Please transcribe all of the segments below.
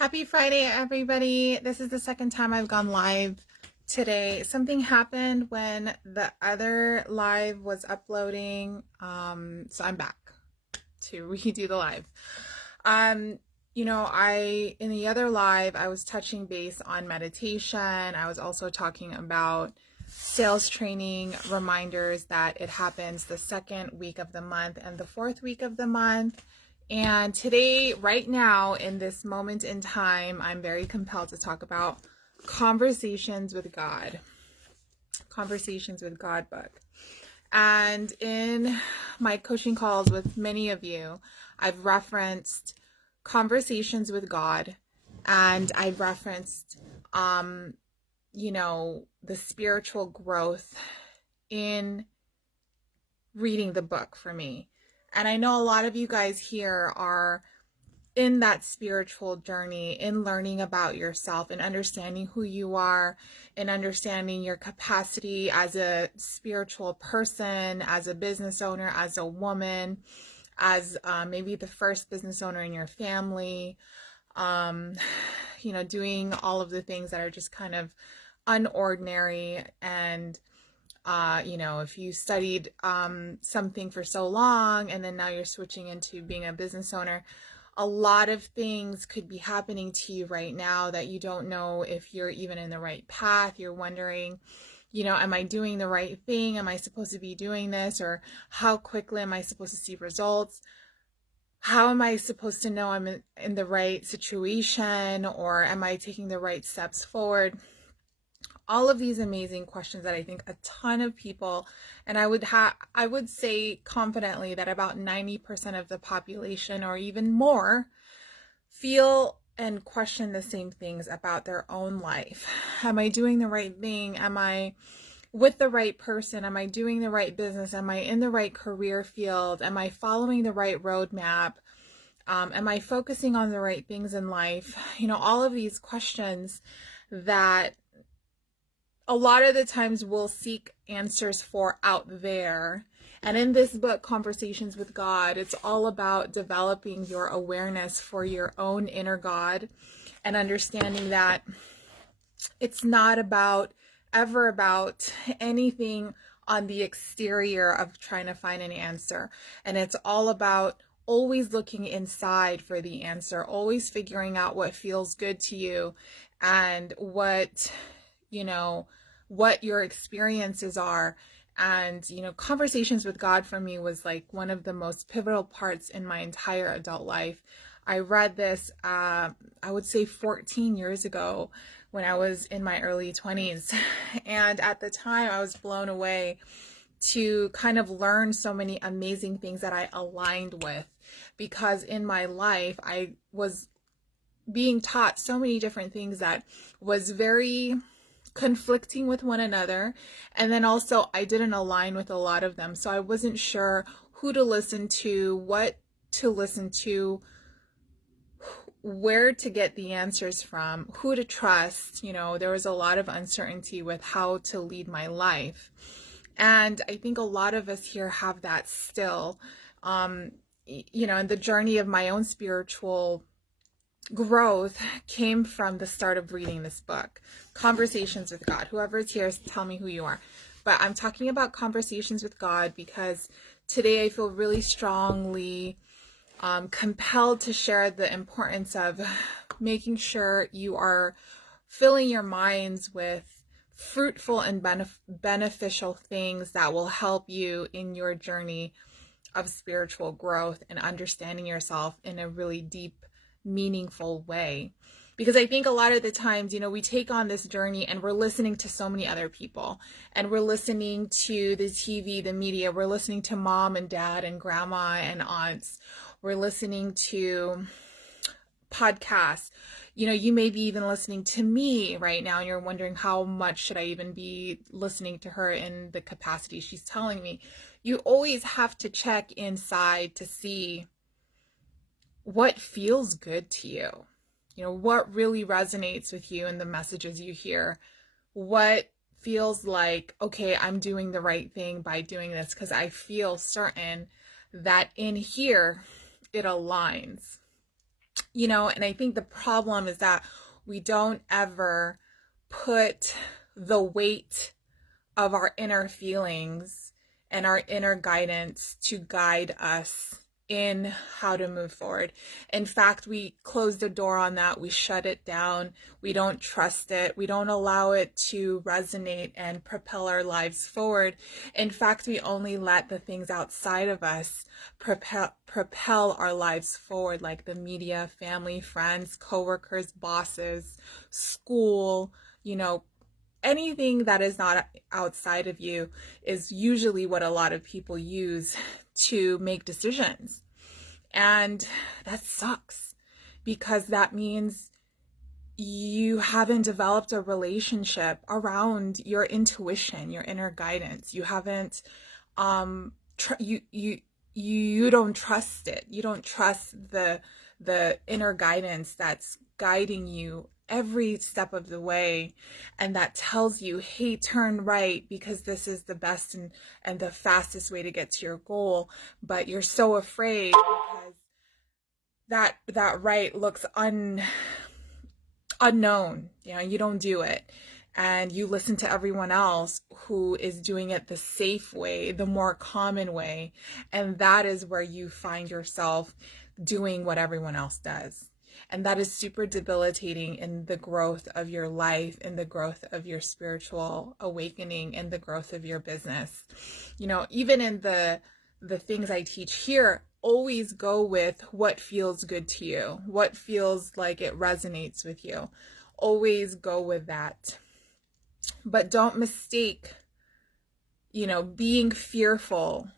Happy Friday, everybody. This is the second time I've gone live today. Something happened when the other live was uploading, so I'm back to redo the live. In the other live, I was touching base on meditation. I was also talking about sales training, reminders that it happens the second week of the month and the fourth week of the month. And today, right now, in this moment in time, I'm very compelled to talk about Conversations with God. Conversations with God book. And in my coaching calls with many of you, I've referenced Conversations with God, and I've referenced, the spiritual growth in reading the book for me. And I know a lot of you guys here are in that spiritual journey, in learning about yourself and understanding who you are and understanding your capacity as a spiritual person, as a business owner, as a woman, as maybe the first business owner in your family, doing all of the things that are just kind of unordinary. And if you studied something for so long and then now you're switching into being a business owner, a lot of things could be happening to you right now that you don't know if you're even in the right path. You're wondering, am I doing the right thing? Am I supposed to be doing this? Or how quickly am I supposed to see results? How am I supposed to know I'm in the right situation? Or am I taking the right steps forward? All of these amazing questions that I think a ton of people, and I would say confidently that about 90% of the population or even more feel and question the same things about their own life. Am I doing the right thing? Am I with the right person? Am I doing the right business? Am I in the right career field? Am I following the right roadmap? Am I focusing on the right things in life? All of these questions that a lot of the times we'll seek answers for out there. And in this book, Conversations with God, it's all about developing your awareness for your own inner God and understanding that it's not ever about anything on the exterior of trying to find an answer. And it's all about always looking inside for the answer, always figuring out what feels good to you and what your experiences are. And Conversations with God for me was like one of the most pivotal parts in my entire adult life. I read this I would say 14 years ago when I was in my early 20s, and at the time I was blown away to kind of learn so many amazing things that I aligned with, because in my life I was being taught so many different things that was very conflicting with one another, and then also I didn't align with a lot of them, so I wasn't sure who to listen to, what to listen to, where to get the answers from, who to trust. There was a lot of uncertainty with how to lead my life, and I think a lot of us here have that still. In the journey of my own spiritual growth came from the start of reading this book, Conversations with God. Whoever's here, tell me who you are. But I'm talking about Conversations with God because today I feel really strongly compelled to share the importance of making sure you are filling your minds with fruitful and beneficial things that will help you in your journey of spiritual growth and understanding yourself in a really deep, meaningful way. Because I think a lot of the times, we take on this journey and we're listening to so many other people, and we're listening to the TV, the media, we're listening to mom and dad and grandma and aunts, we're listening to podcasts. You may be even listening to me right now and you're wondering how much should I even be listening to her in the capacity she's telling me. You always have to check inside to see what feels good to you. What really resonates with you in the messages you hear. What feels like, okay, I'm doing the right thing by doing this because I feel certain that in here it aligns. And I think the problem is that we don't ever put the weight of our inner feelings and our inner guidance to guide us in how to move forward. In fact, we close the door on that. We shut it down. We don't trust it. We don't allow it to resonate and propel our lives forward. In fact, we only let the things outside of us propel our lives forward, like the media, family, friends, coworkers, bosses, school, anything that is not outside of you is usually what a lot of people use to make decisions. And that sucks, because that means you haven't developed a relationship around your intuition, your inner guidance. You haven't you don't trust it. You don't trust the inner guidance that's guiding you every step of the way, and that tells you, hey, turn right because this is the best and the fastest way to get to your goal. But you're so afraid because that right looks unknown. You don't do it, and you listen to everyone else who is doing it the safe way, the more common way, and that is where you find yourself doing what everyone else does. And that is super debilitating in the growth of your life, in the growth of your spiritual awakening, in the growth of your business. Even in the things I teach here, always go with what feels good to you, what feels like it resonates with you. Always go with that. But don't mistake, being fearful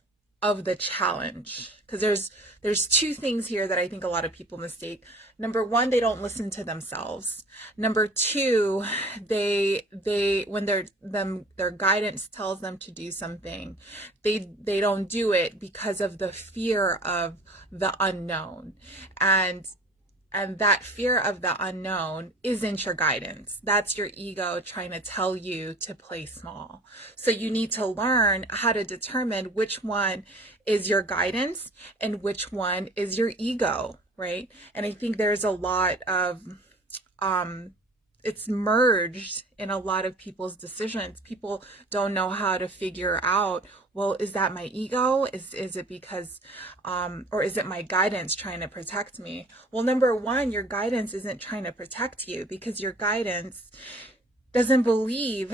of the challenge, because there's two things here that I think a lot of people mistake. Number one, they don't listen to themselves. Number two, they when their guidance tells them to do something, they don't do it because of the fear of the unknown. And that fear of the unknown isn't your guidance. That's your ego trying to tell you to play small. So you need to learn how to determine which one is your guidance and which one is your ego, right? And I think there's a lot of, it's merged in a lot of people's decisions. People don't know how to figure out, well, is that my ego? Is it because, or is it my guidance trying to protect me? Well, number one, your guidance isn't trying to protect you, because your guidance doesn't believe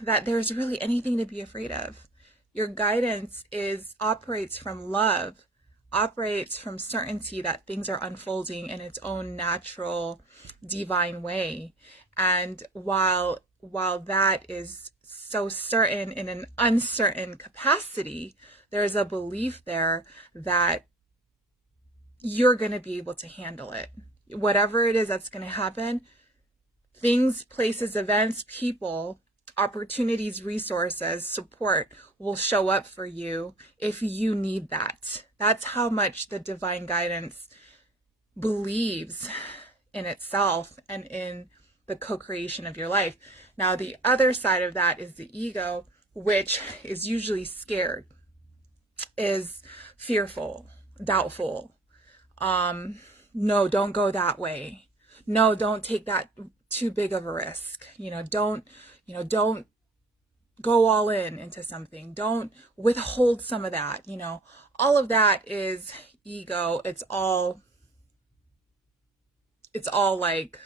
that there's really anything to be afraid of. Your guidance operates from love, operates from certainty that things are unfolding in its own natural, divine way. And while that is so certain in an uncertain capacity, there's a belief there that you're going to be able to handle it. Whatever it is that's going to happen, things, places, events, people, opportunities, resources, support will show up for you if you need that. That's how much the divine guidance believes in itself and in the co-creation of your life. Now, the other side of that is the ego, which is usually scared, is fearful, doubtful. No, don't go that way. No, don't take that too big of a risk. Don't go all into something. Don't withhold some of that. All of that is ego. It's all like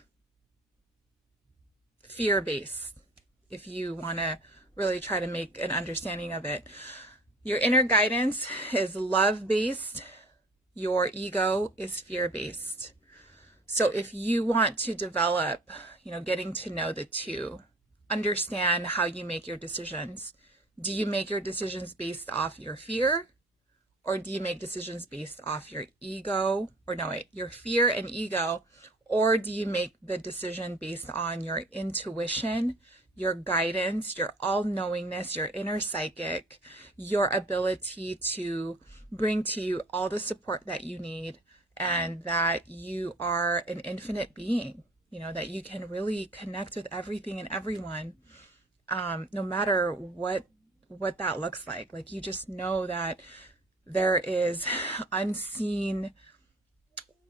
fear-based, if you want to really try to make an understanding of it. Your inner guidance is love-based. Your ego is fear-based. So if you want to develop, getting to know the two, understand how you make your decisions. Do you make your decisions based off your fear? Or do you make decisions based off your ego? Your fear and ego. Or do you make the decision based on your intuition, your guidance, your all-knowingness, your inner psychic, your ability to bring to you all the support that you need, and that you are an infinite being, that you can really connect with everything and everyone, no matter what that looks like. You just know that there is unseen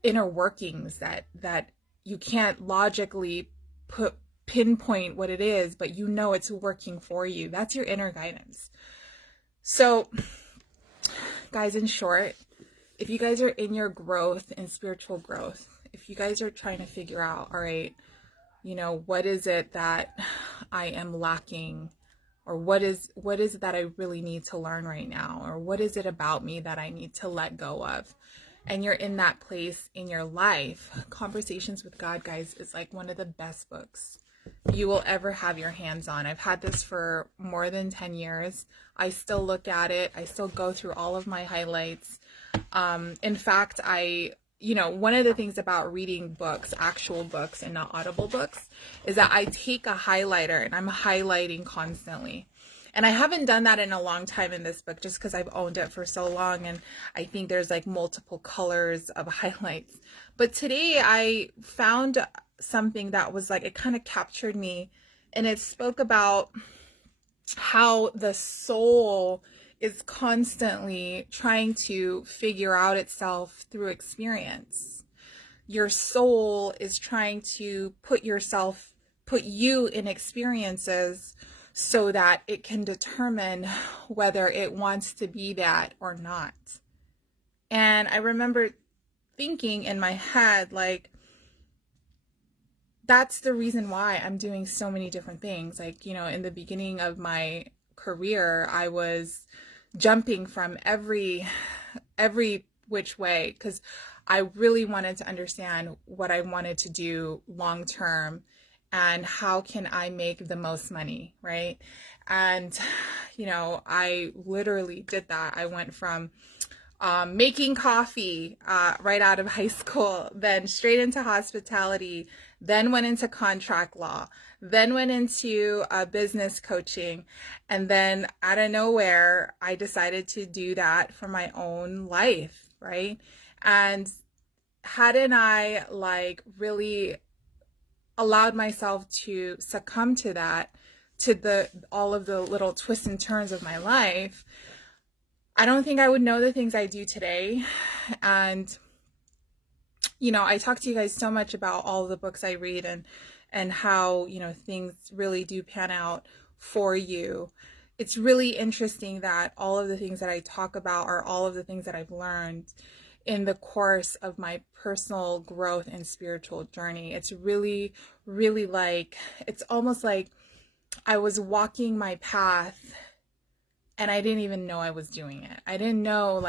inner workings that you can't logically pinpoint what it is, but you know it's working for you. That's your inner guidance. So, guys, in short, if you guys are in your growth and spiritual growth, if you guys are trying to figure out, all right, what is it that I am lacking, or what is it that I really need to learn right now, or what is it about me that I need to let go of, and you're in that place in your life, Conversations with God, guys, is like one of the best books you will ever have your hands on. I've had this for more than 10 years. I still look at it. I still go through all of my highlights. In fact, one of the things about reading books, actual books and not audible books, is that I take a highlighter and I'm highlighting constantly. And I haven't done that in a long time in this book, just because I've owned it for so long. And I think there's like multiple colors of highlights. But today I found something that was like, it kind of captured me. And it spoke about how the soul is constantly trying to figure out itself through experience. Your soul is trying to put you in experiences so that it can determine whether it wants to be that or not. And I remember thinking in my head, like, that's the reason why I'm doing so many different things. Like, in the beginning of my career, I was jumping from every which way, because I really wanted to understand what I wanted to do long term and how can I make the most money, right? And I literally did that. I went from making coffee right out of high school, then straight into hospitality, then went into contract law, then went into business coaching, and then out of nowhere, I decided to do that for my own life, right? And hadn't I really allowed myself to succumb to that, to all of the little twists and turns of my life, I don't think I would know the things I do today. And I talk to you guys so much about all of the books I read and how things really do pan out for you. It's really interesting that all of the things that I talk about are all of the things that I've learned in the course of my personal growth and spiritual journey. It's really, really it's almost like I was walking my path and I didn't even know I was doing it. I didn't know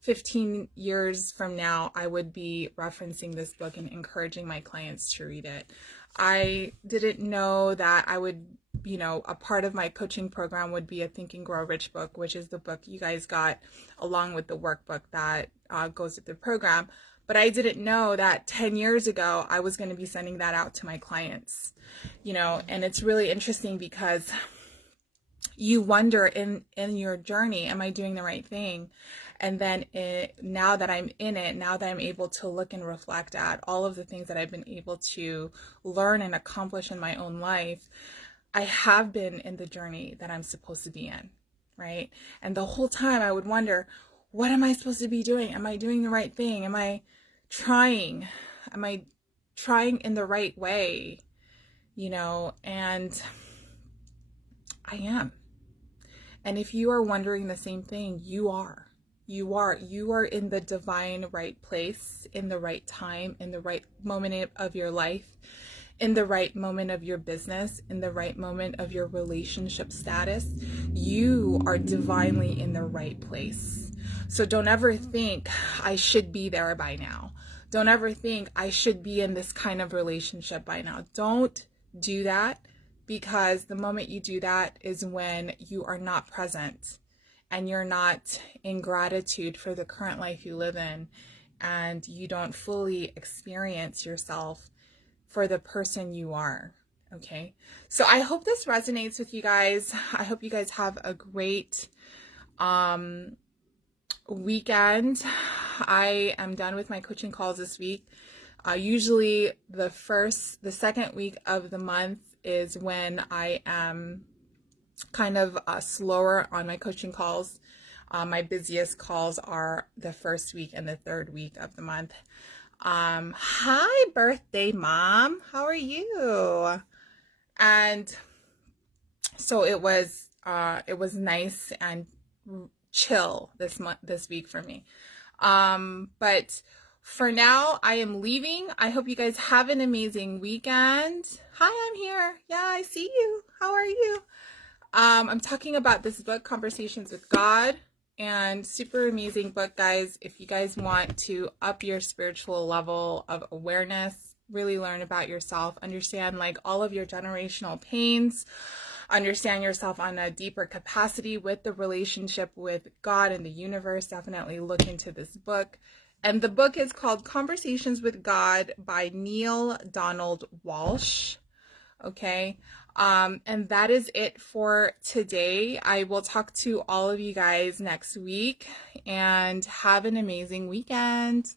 15 years from now, I would be referencing this book and encouraging my clients to read it. I didn't know that I would, a part of my coaching program would be a Think and Grow Rich book, which is the book you guys got along with the workbook that goes with the program. But I didn't know that 10 years ago, I was going to be sending that out to my clients, and it's really interesting because you wonder in your journey, am I doing the right thing? And then now that I'm in it, now that I'm able to look and reflect at all of the things that I've been able to learn and accomplish in my own life, I have been in the journey that I'm supposed to be in, right? And the whole time I would wonder, what am I supposed to be doing? Am I doing the right thing? Am I trying? Am I trying in the right way? And I am. And if you are wondering the same thing, you are in the divine right place, in the right time, in the right moment of your life, in the right moment of your business, in the right moment of your relationship status. You are divinely in the right place. So don't ever think I should be there by now. Don't ever think I should be in this kind of relationship by now. Don't do that, because the moment you do that is when you are not present and you're not in gratitude for the current life you live in, and you don't fully experience yourself for the person you are. Okay, so I hope this resonates with you guys. I hope you guys have a great weekend. I am done with my coaching calls this week. Usually the second week of the month is when I am kind of slower on my coaching calls. My busiest calls are the first week and the third week of the month. Hi, birthday mom. How are you? And so it was nice and chill this week for me. But for now, I am leaving. I hope you guys have an amazing weekend. Hi, I'm here. Yeah, I see you. How are you? I'm talking about this book, Conversations with God, and super amazing book, guys. If you guys want to up your spiritual level of awareness, really learn about yourself, understand like all of your generational pains, understand yourself on a deeper capacity with the relationship with God and the universe, definitely look into this book. And the book is called Conversations with God by Neale Donald Walsh. Okay. And that is it for today. I will talk to all of you guys next week and have an amazing weekend.